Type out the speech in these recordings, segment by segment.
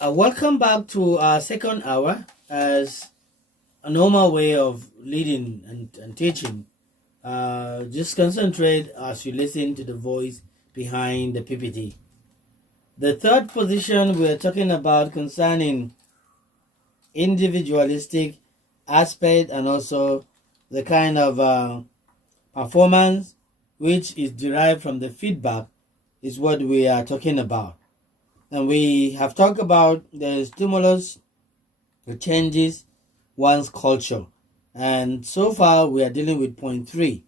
Welcome back to our second hour as a normal way of leading and teaching. Just concentrate as you listen to the voice behind the PPT. The third position we're talking about concerning individualistic aspect and also the kind of performance which is derived from the feedback is what we are talking about. And we have talked about the stimulus, the changes one's culture. And so far we are dealing with point 3.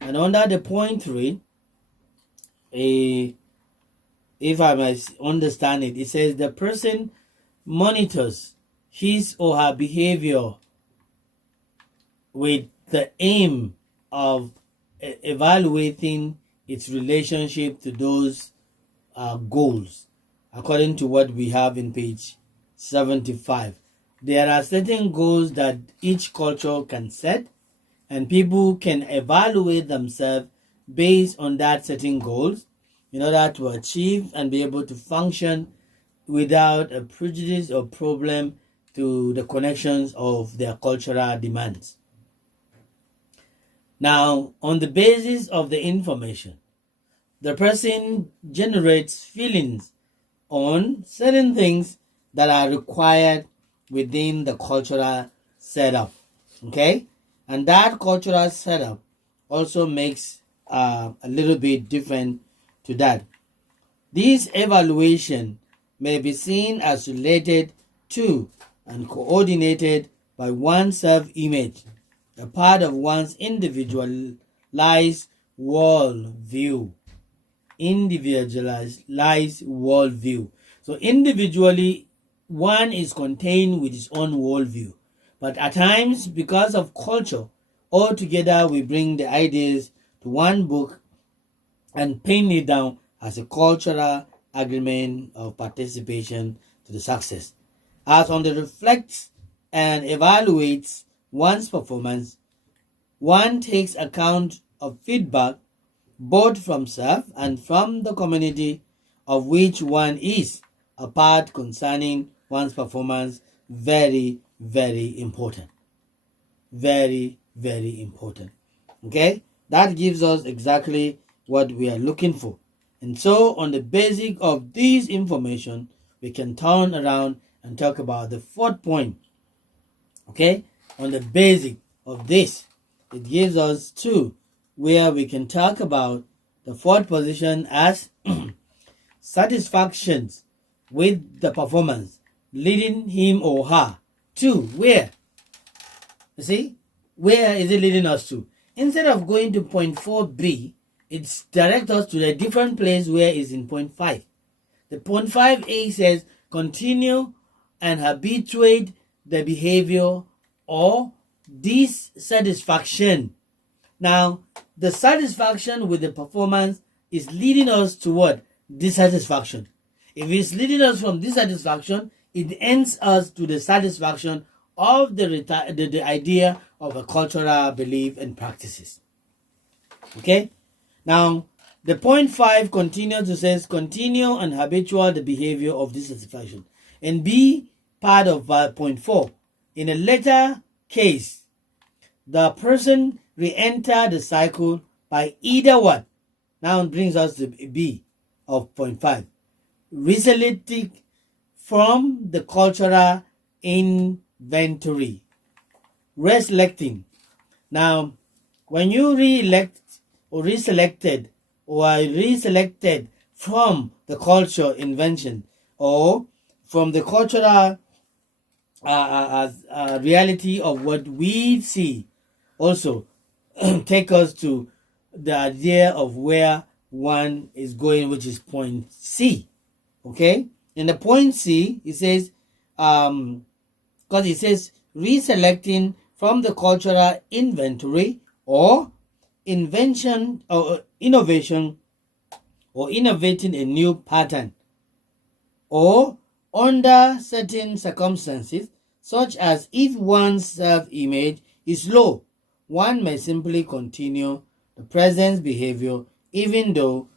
And under the point 3, if I must understand it, it says the person monitors his or her behavior with the aim of evaluating its relationship to those goals, according to what we have in page 75. There are certain goals that each culture can set, and people can evaluate themselves based on that setting goals in order to achieve and be able to function without a prejudice or problem to the connections of their cultural demands. Now, on the basis of the information, the person generates feelings on certain things that are required within the cultural setup. Okay? And that cultural setup also makes a little bit different to that. This evaluation may be seen as related to and coordinated by one's self-image, a part of one's individualized worldview. Individualized worldview. So individually, one is contained with his own worldview. But at times, because of culture, all together we bring the ideas to one book and pin it down as a cultural agreement of participation to the success. As one reflects and evaluates one's performance, one takes account of feedback both from self and from the community of which one is a part concerning one's performance. Very, very important. Very, very important. Okay? That gives us exactly what we are looking for. And so, on the basis of this information, we can turn around and talk about the fourth point. Okay? On the basis of this, it gives us two where we can talk about the fourth position as satisfactions with the performance, leading him or her to where? You see? Where is it leading us to? Instead of going to point 4b, it's direct us to a different place where it's in point 5. The point 5a says continue and habituate the behavior or dissatisfaction. Now, the satisfaction with the performance is leading us to what? Dissatisfaction. If it's leading us from dissatisfaction, it ends us to the satisfaction of the idea of a cultural belief and practices. Okay? Now, the point 5 continues to say, continue and habitual the behavior of dissatisfaction. And be part of point 4. In a later case, the person re-enter the cycle by either what? Now it brings us to B of point 5. Reselecting from the cultural inventory. Reselecting. Now, when you re-elect or reselected or are reselected from the culture invention or from the cultural reality of what we see, also take us to the idea of where one is going, which is point C. Okay? In the point C, it says, because it says reselecting from the cultural inventory or invention or innovation or innovating a new pattern or under certain circumstances, such as if one's self-image is low, one may simply continue the present behavior even though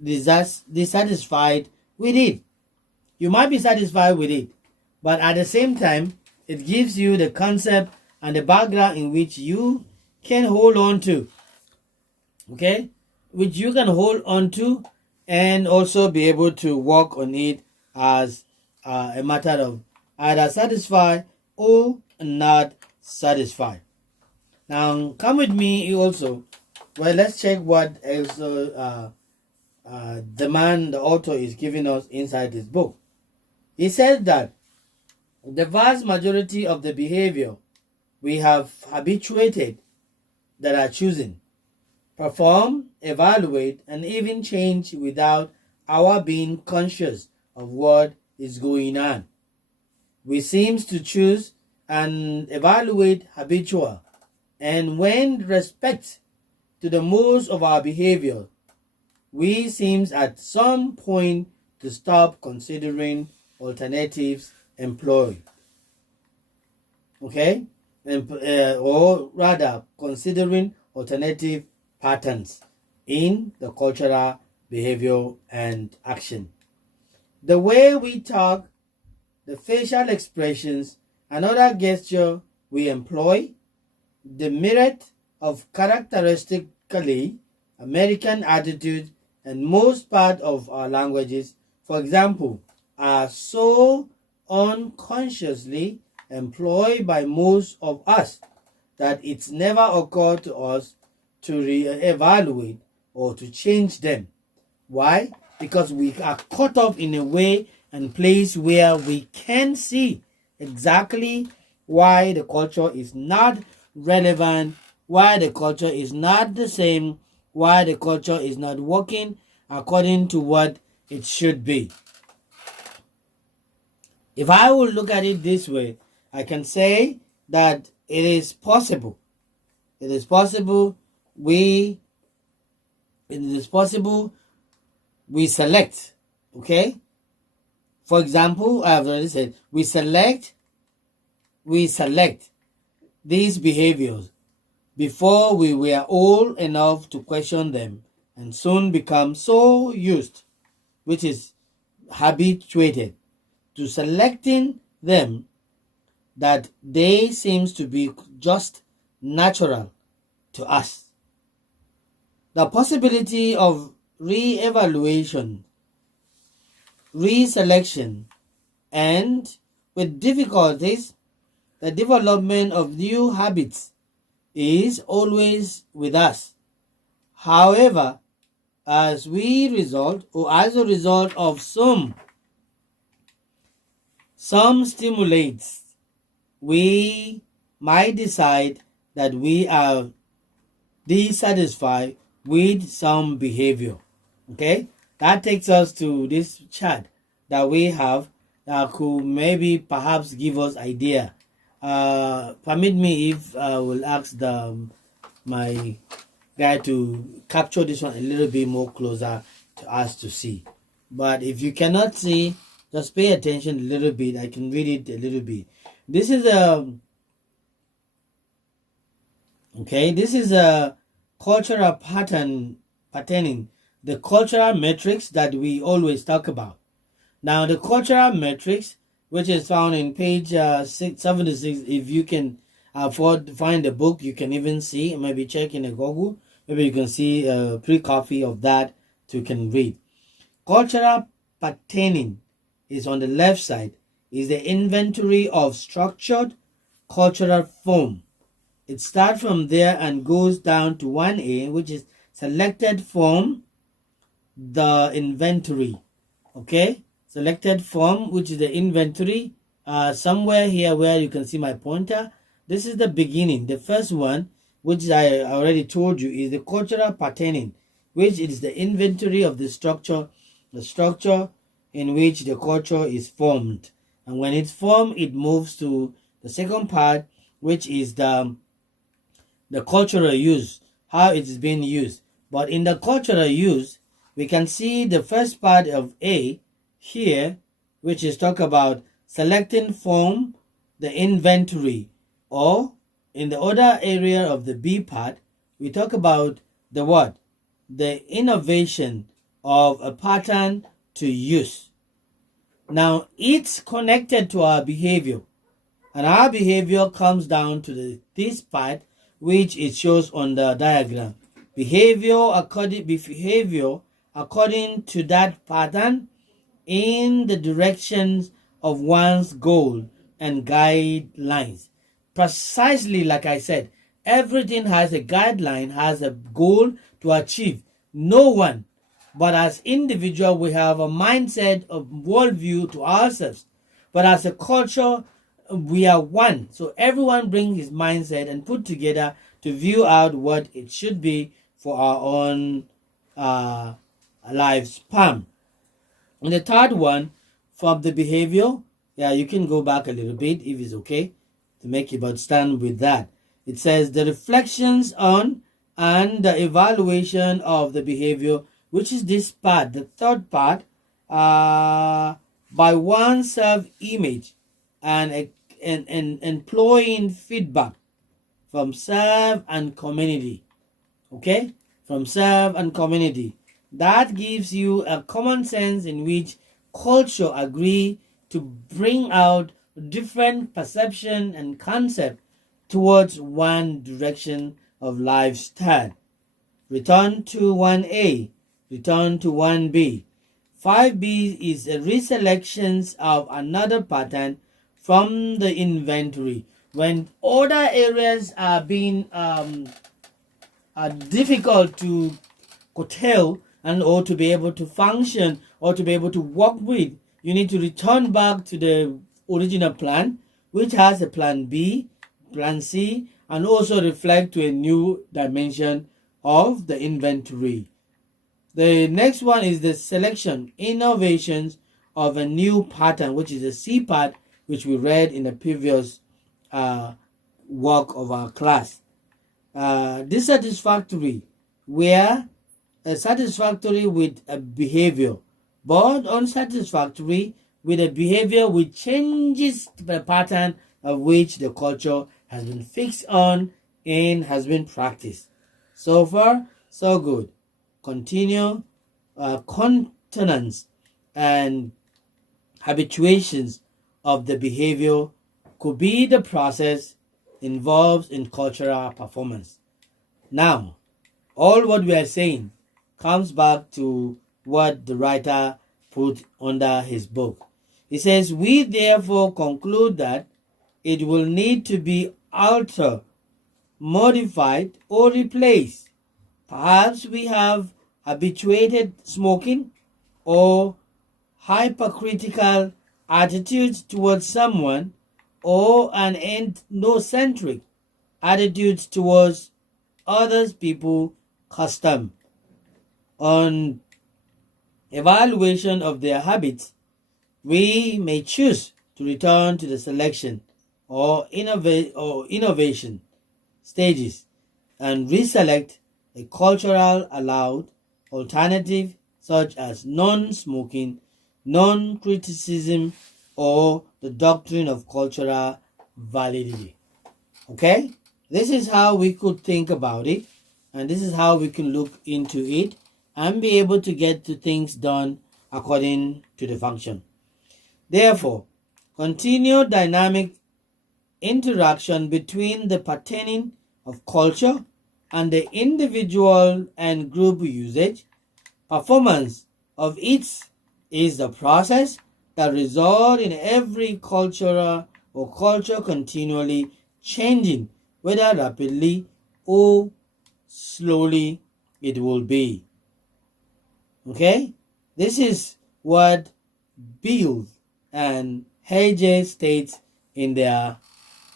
dissatisfied with it. You might be satisfied with it, but at the same time, it gives you the concept and the background in which you can hold on to, okay? Which you can hold on to and also be able to work on it as a matter of either satisfied or not satisfied. Now, come with me also. Well, let's check what also the man, the author, is giving us inside this book. He said that the vast majority of the behavior we have habituated that are chosen, perform, evaluate, and even change without our being conscious of what is going on. We seem to choose and evaluate habitual, and when respect to the modes of our behavior, we seem at some point to stop considering alternatives employed. Okay? Or rather, considering alternative patterns in the cultural behavior and action. The way we talk, the facial expressions, and other gesture we employ, the myriad of characteristically American attitudes and most part of our languages, for example, are so unconsciously employed by most of us that it's never occurred to us to re-evaluate or to change them. Why? Because we are caught up in a way and place where we can see exactly why the culture is not relevant, why the culture is not the same, why the culture is not working according to what it should be. If I will look at it this way, I can say that it is possible. It is possible we select, okay? For example, I have already said we select these behaviors before we were old enough to question them and soon become so used, which is habituated to selecting them that they seems to be just natural to us. The possibility of re-evaluation, reselection, and with difficulties, the development of new habits is always with us. However, as a result of some stimulates, we might decide that we are dissatisfied with some behavior. Okay, that takes us to this chart that we have that could maybe perhaps give us idea. Permit me if I will ask my guy to capture this one a little bit more closer to us to see. But if you cannot see, just pay attention a little bit. I can read it a little bit. This is a cultural patterning, the cultural metrics that we always talk about. Now, the cultural metrics, which is found in page 76, if you can afford to find the book, you can even see, maybe check in a Google, maybe you can see a pre-copy of that so you can read. Cultural patterning is on the left side, is the inventory of structured cultural form. It starts from there and goes down to 1A, which is selected form, the inventory. Okay, selected form, which is the inventory. Somewhere here where you can see my pointer, this is the beginning. The first one, which I already told you, is the cultural patterning, which is the inventory of the structure in which the culture is formed. And when it's formed, it moves to the second part, which is the cultural use, how it is being used. But in the cultural use, we can see the first part of A here, which is talk about selecting form, the inventory, or in the other area of the B part, we talk about the what? The innovation of a pattern to use. Now, it's connected to our behavior. And our behavior comes down to this part, which it shows on the diagram. Behavior according to that pattern in the directions of one's goal and guidelines. Precisely like I said, everything has a guideline, has a goal to achieve. No one, but as individual, we have a mindset of worldview to ourselves. But as a culture, we are one. So everyone brings his mindset and put together to view out what it should be for our own lifespan. And the third one, from the behavior, yeah, you can go back a little bit if it's okay to make you understand with that. It says the reflections on and the evaluation of the behavior, which is this part, the third part, by one's self-image and employing feedback from self and community. Okay? From self and community. That gives you a common sense in which culture agree to bring out different perception and concept towards one direction of lifestyle. Return to 1A, return to 1B. 5B is a reselection of another pattern from the inventory. When other areas are being are difficult to curtail and or to be able to function or to be able to work with, you need to return back to the original plan, which has a plan B, plan C, and also reflect to a new dimension of the inventory. The next one is the selection, innovations of a new pattern, which is a C part, which we read in the previous work of our class. Dissatisfactory, where satisfactory with a behavior, but unsatisfactory with a behavior which changes the pattern of which the culture has been fixed on and has been practiced. So far, so good. Continue. Continence and habituations of the behavior could be the process involved in cultural performance. Now, all what we are saying comes back to what the writer put under his book. He says, we therefore conclude that it will need to be altered, modified, or replaced. Perhaps we have habituated smoking or hypercritical attitudes towards someone or an ethnocentric attitudes towards others people custom. On evaluation of their habits, we may choose to return to the selection or innovation stages and reselect a cultural allowed alternative such as non-smoking, non-criticism, or the doctrine of cultural validity. Okay? This is how we could think about it, and this is how we can look into it and be able to get to things done according to the function. Therefore, continued dynamic interaction between the patterning of culture and the individual and group usage, performance of it is the process that results in every culture or culture continually changing, whether rapidly or slowly it will be. Okay? This is what Beale and Hage states in their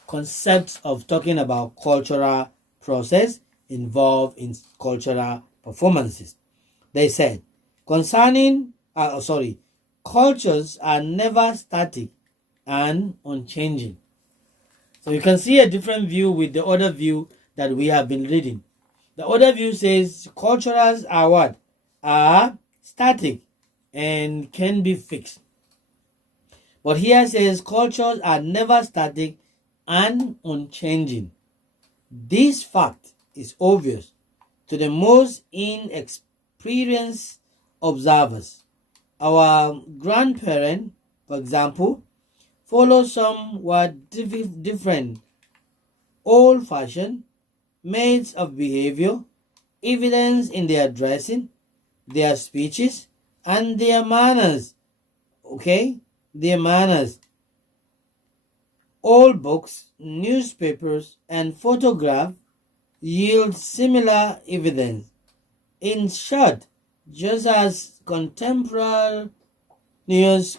concepts of talking about cultural process involved in cultural performances. They said, cultures are never static and unchanging. So you can see a different view with the other view that we have been reading. The other view says cultures are what? Are static and can be fixed. But here says cultures are never static and unchanging. This fact is obvious to the most inexperienced observers. Our grandparents For example, follow somewhat different, old-fashioned modes of behavior, evidence in their dressing, their speeches, and their manners. Okay? Their manners. Old books, newspapers, and photographs yield similar evidence. In short, just as contemporaneous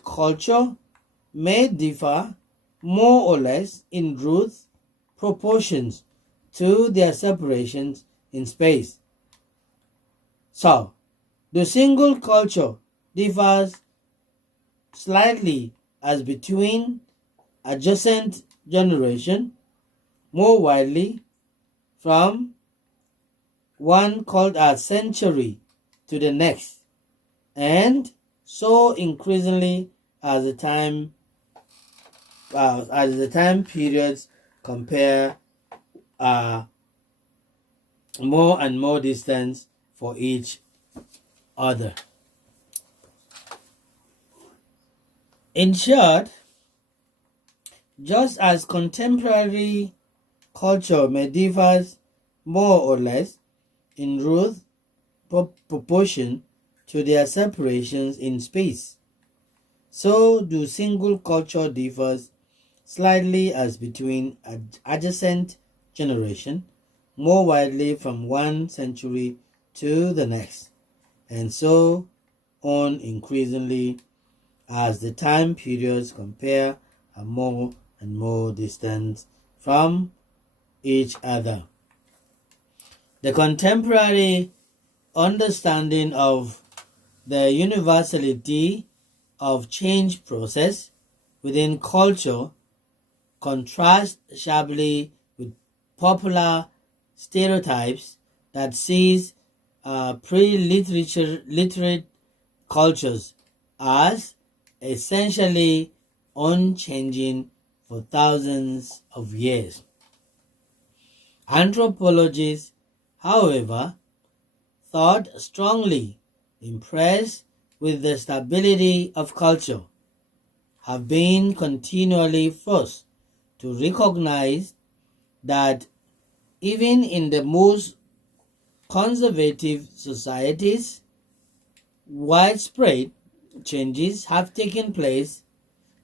culture may differ more or less in truth proportions to their separations in space. So, the single culture differs slightly as between adjacent generation, more widely from one called a century to the next, and so increasingly as the time periods compare more and more distance for each other. In short, just as contemporary culture may differ more or less in truth proportion to their separations in space, so do single culture differs slightly as between adjacent generation, more widely from one century to the next, and so on increasingly as the time periods compare a more and more distant from each other. The contemporary understanding of the universality of change process within culture contrasts sharply with popular stereotypes that sees pre-literate cultures as essentially unchanging for thousands of years. Anthropologists, however, thought strongly impressed with the stability of culture, have been continually forced to recognize that even in the most conservative societies, widespread changes have taken place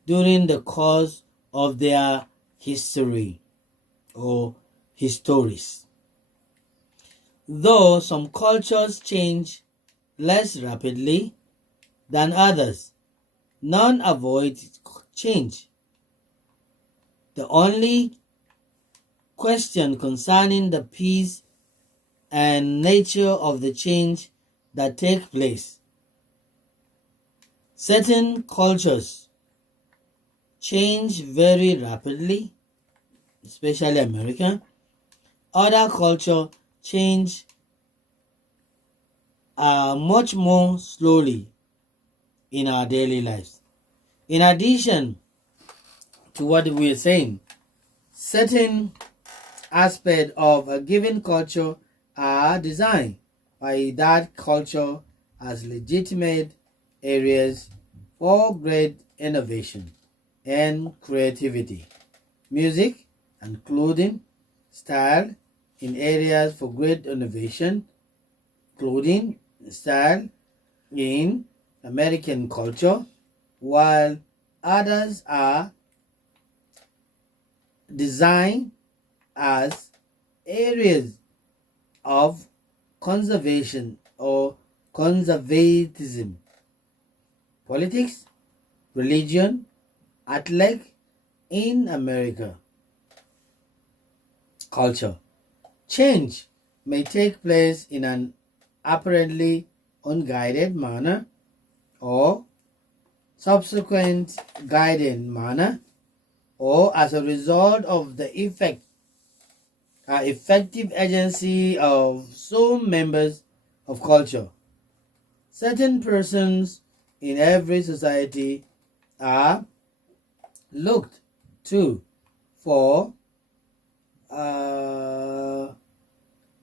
during the course of their history or histories. Though some cultures change less rapidly than others, none avoid change. The only question concerning the pace and nature of the change that take place. Certain cultures change very rapidly, especially America. Other culture change much more slowly in our daily lives. In addition to what we are saying, certain aspects of a given culture are designed by that culture as legitimate areas for great innovation and creativity. Music and clothing style in areas for great innovation, clothing style in American culture, while others are designed as areas of conservation or conservatism. Politics, religion, athletic in America culture. Change may take place in an apparently unguided manner or subsequent guided manner, or as a result of the effective agency of some members of culture. Certain persons in every society are looked to for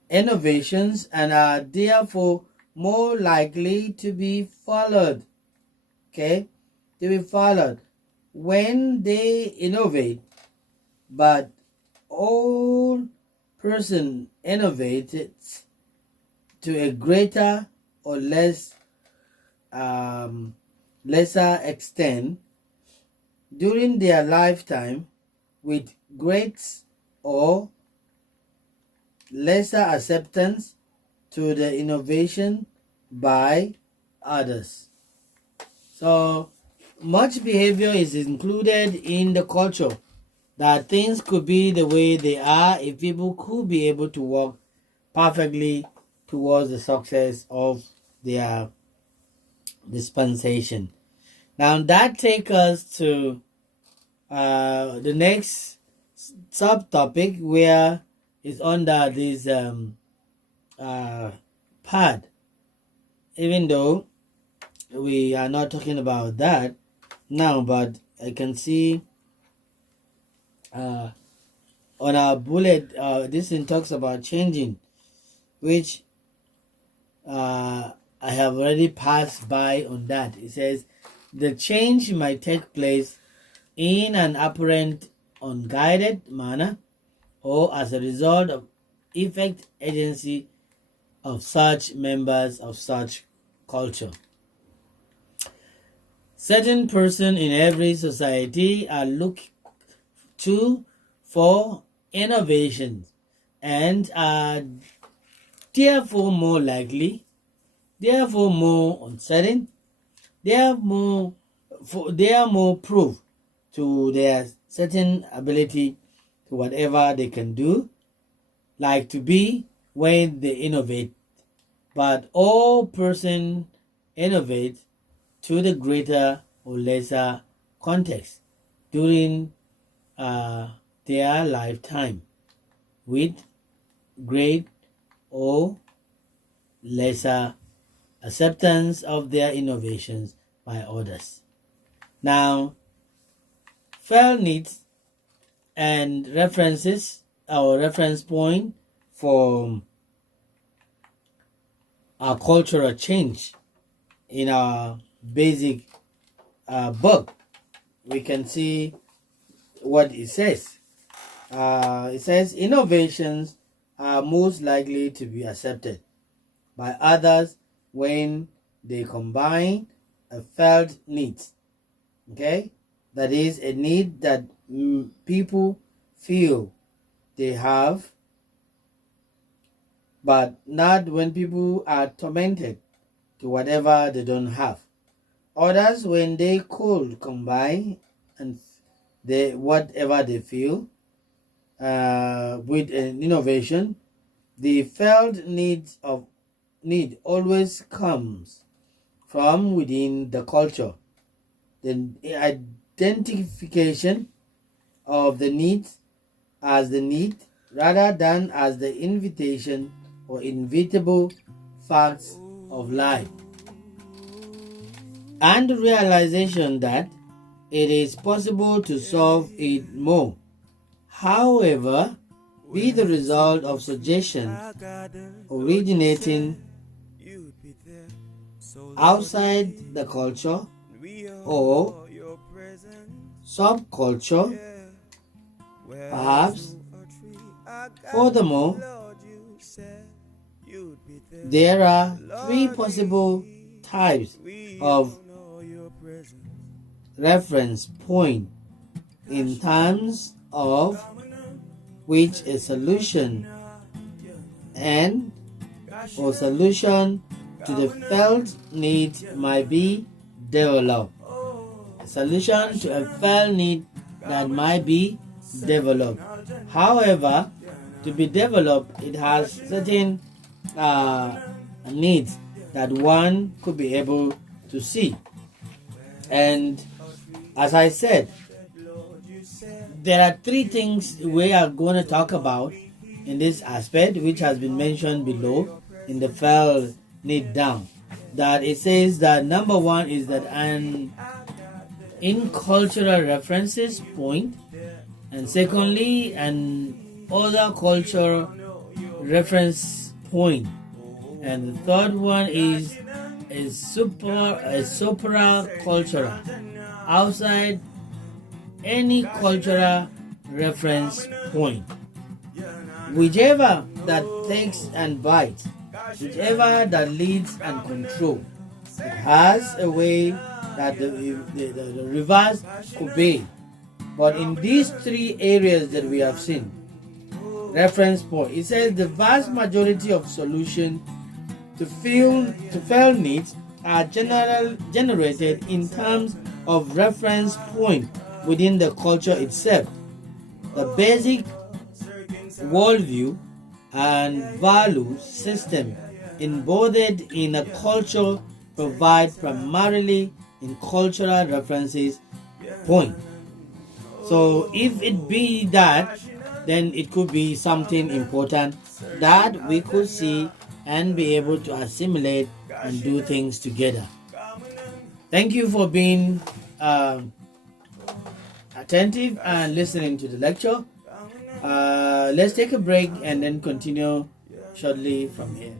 innovations and are therefore more likely to be followed. Okay, to be followed. when they innovate, but all person innovated to a greater or lesser extent during their lifetime with great or lesser acceptance to the innovation by others. So much behavior is included in the culture that things could be the way they are if people could be able to work perfectly towards the success of their dispensation. Now that takes us to the next subtopic, where it's under this part, even though we are not talking about that now, but I can see on our bullet, this thing talks about changing, which I have already passed by on that. It says the change might take place in an apparent unguided manner or as a result of effect agency of such members of such culture. Certain persons in every society are looked to for innovations and are therefore more likely, therefore more uncertain, they are more proof to their certain ability to whatever they can do, like to be when they innovate. But all person innovate to the greater or lesser context during their lifetime with great or lesser acceptance of their innovations by others. Now, felt needs and references, our reference point for our cultural change in our basic book. We can see what it says. It says innovations are most likely to be accepted by others when they combine a felt need. Okay, that is a need that people feel they have, but not when people are tormented to whatever they don't have. Others, when they could combine and whatever they feel with an innovation, the felt need always comes from within the culture. The identification of the need as the need rather than as the invitation or inevitable facts of life, and the realization that it is possible to solve it more, however, be the result of suggestions originating outside the culture or subculture, perhaps. Furthermore, there are three possible types of reference point in terms of which a solution or solution to the felt need might be developed. A solution to a felt need that might be developed. However, to be developed, it has certain needs that one could be able to see. And as I said, there are three things we are going to talk about in this aspect, which has been mentioned below in the file need down. That it says that number one is that an in cultural references point, and secondly an other cultural reference point, and the third one is a supracultural outside any cultural reference point. Whichever that takes and bites, whichever that leads and controls, it has a way that the reverse could be. But in these three areas that we have seen, reference point, it says the vast majority of solutions to fill needs are generated in terms of reference point within the culture itself. The basic worldview and value system embodied in a culture provide primarily in cultural references point. So if it be that, then it could be something important that we could see and be able to assimilate and do things together. Thank you for being attentive and listening to the lecture. Let's take a break and then continue shortly from here.